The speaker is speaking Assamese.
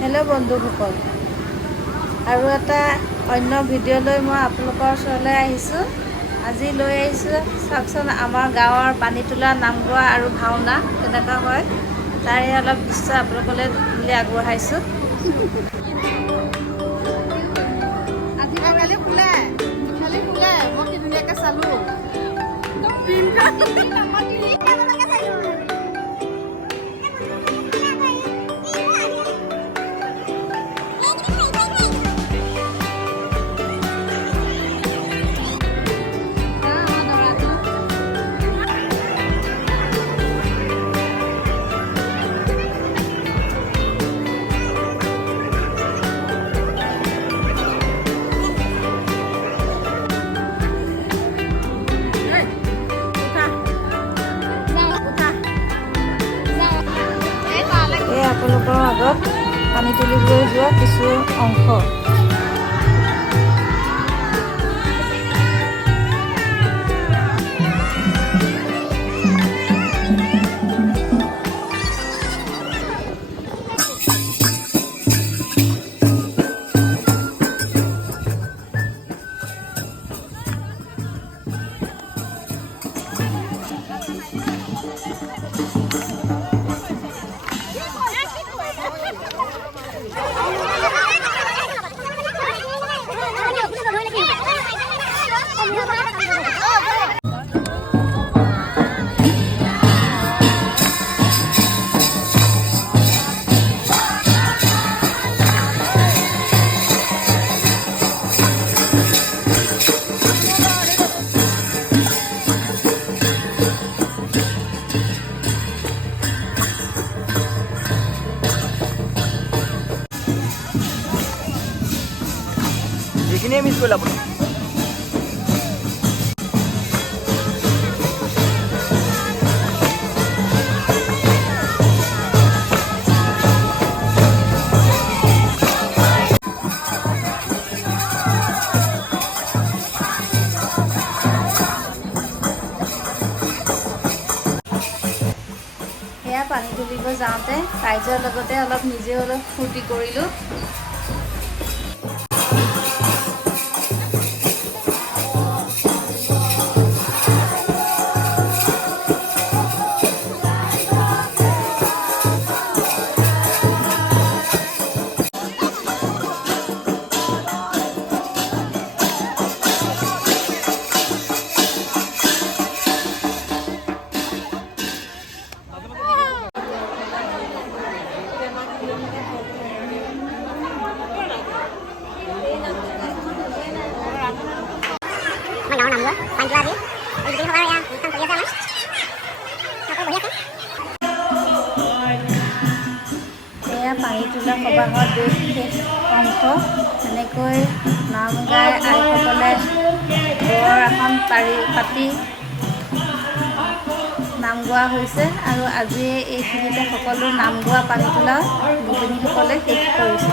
হেল্ল' বন্ধুসকল, আৰু এটা অন্য ভিডিঅ'লৈ মই আপোনালোকৰ ওচৰলৈ আহিছোঁ। আজি লৈ আহিছোঁ, চাওকচোন আমাৰ গাঁৱৰ পানী তোলা, নাম গোৱা আৰু ভাওনা কেনেকুৱা হয় তাৰে অলপ দৃশ্য আপোনালোকলৈ বুলি আগবঢ়াইছোঁ। কালি শুলে মই কি ধুনীয়াকৈ চালোঁ। এই আপোনালোকৰ আগত পানী তুলিবলৈ যোৱা কিছু অংশ। এইখিনিয়ে মিছ কৰিলে আপুনি। সেয়া পানী তুলিব যাওঁতে ৰাইজৰ লগতে অলপ নিজেও অলপ ফূৰ্তি কৰিলোঁ। আমাৰ গাঁৱৰ নামঘৰ পানী তোলা আজি এই গোটেই সবাই অনুষ্ঠান চলি আছে। এয়া পানী তোলা সবাহৰ বিশেষ অংশ। এনেকৈ নাম গাই আইসকলে বৰ এখন পাতি নাম গোৱা হৈছে, আৰু আজিয়ে এইখিনিতে সকলো নাম গোৱা পানী তোলা গোপিনীসকলে শেষ কৰিছে।